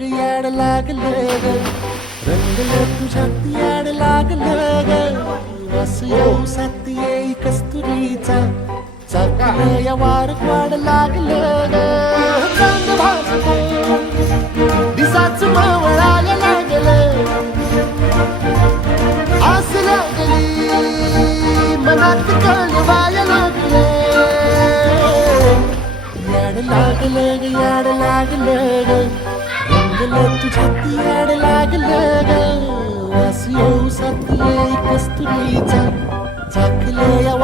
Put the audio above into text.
ग याड लागलं ग रंगलं तुझ्यात याड लागलं ग वास येऊ साथ येई कस्तुरीचा चाकलं या वार वाढ लागलं ग चांद भासतं दिसाच मावळायला लागलं आस लागली मनात कळवायला लागलं याड लागलं ग याड लागलं ग रंगलं तुझ्यात याड लागलं ग वास येऊ साथ येई कस्तुरीचा चाकलं या